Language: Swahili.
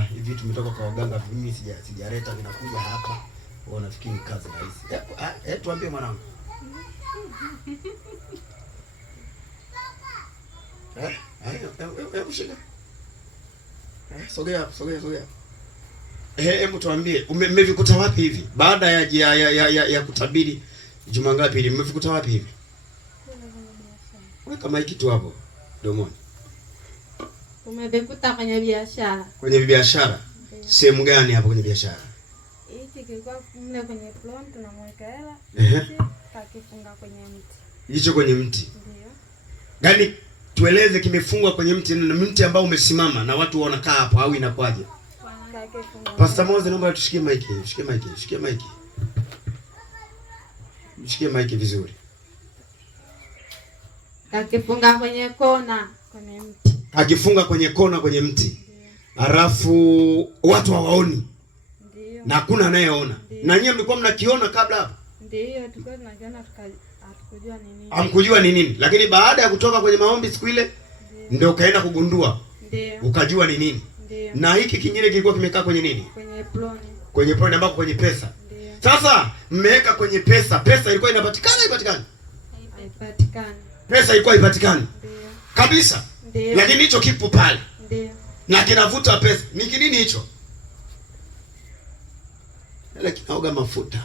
hivi tumetoka kwa waganga, mimi sijaleta vinakuja hapa. Wao nafikiri kazi rahisi. Tuambie mwanangu. Shika. Sogea. Hebu tuambie, mmevikuta wapi hivi? Baada ya kutabiri juma ngapi hili? Mmevikuta wapi hivi? Weka maiki tu hapo domoni. Umevikuta kwenye biashara. Kwenye biashara? Sehemu gani hapo kwenye biashara? Hiki kilikuwa mle kwenye plon tunamweka hela. Kakifunga kwenye mti. Hicho kwenye mti? Ndio. Gani tueleze kimefungwa kwenye mti, na mti ambao umesimama na watu wanakaa hapo au inakwaje? Pastor Mose, naomba tushikie mic. Mshikie mic vizuri. Kakifunga kwenye kona kwenye mti. Akifunga kwenye kona kwenye mti. Halafu watu hawaoni. Ndio. Na hakuna anayeona. Na nyinyi mlikuwa mnakiona kabla hapo? Ndio, tulikuwa tunakiona hatukujua ni nini. Hamkujua ni nini, lakini baada ya kutoka kwenye maombi siku ile ndio ukaenda kugundua. Ndio. Ukajua ni nini. Ndio. Na hiki kingine kilikuwa kimekaa kwenye nini? Kwenye ploni. Kwenye ploni ambako kwenye pesa. Ndio. Sasa mmeweka kwenye pesa. Pesa ilikuwa inapatikana haipatikani? Haipatikani. Pesa ilikuwa haipatikani. Ndio. Kabisa. Ndio. Lakini hicho kipo pale. Ndio. Na kinavuta pesa. Ni kinini hicho? Ile kinaoga mafuta.